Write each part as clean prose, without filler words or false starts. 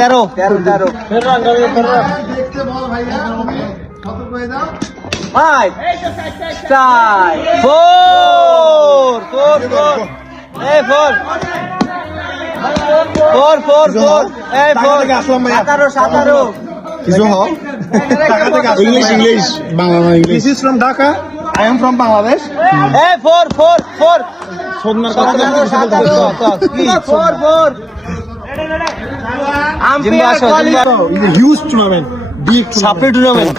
13 5 4 এই 4 এই 17 কিছু হোক ইংলিশ বাংলা না English this is from Dhaka I am from Bangladesh এই 4 সোনার কথা umpire qualify is a huge tournament big supply tournament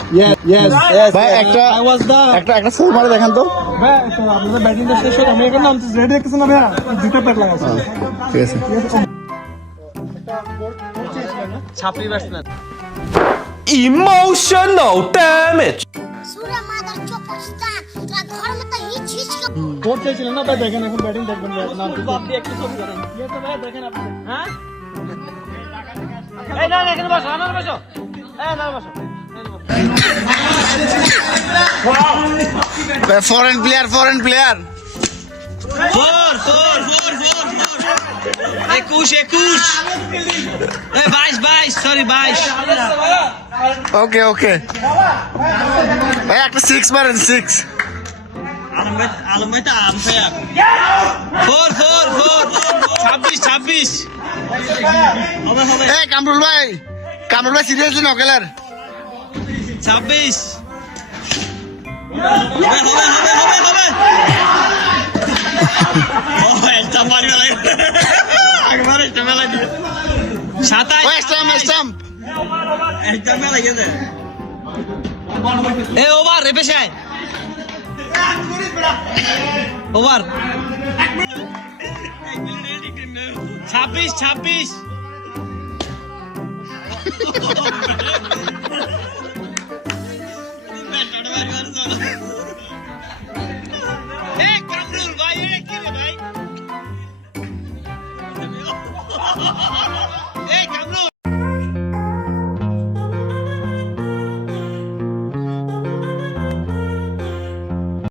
yes ভাই একটা ফুল মারে দেখেন তো ভাই আপনাদের ব্যাটিংটা শেষ হলো আমি এখন নামতে রেডি দেখতেছেন না ভাইয়া দুটো প্যাট লাগাইছি ঠিক আছে ছাপরি ব্যাটসম্যান Emotional damage. सूर्य माता चौपस्ता तेरा घर में तो ही चीज का কোচ চাইছিলেন না ভাই দেখেন এখন ব্যাটিং দেখবেন ভাই নাম কি আপনি একটু ছবি করেন ये तो भाई দেখেন আপনি হ্যাঁ এই না এখানে বসো আমার বসো এই না বসো ফরেন প্লেয়ার 21 এই 22 সরি 22 ওকে ভাই একটা 6 মারেন 6 আলম ভাই তো আম্পায়ার 4 26 হবে এই কামরুল ভাই সিরিয়াসলি নকেলার 26 হবে ও একটা মারি একবার একটা মেলা দিয়ে 27 ওই স্টাম্প একটা মেলা গেছে এ ওভার রে পেশায় ওভার 26 26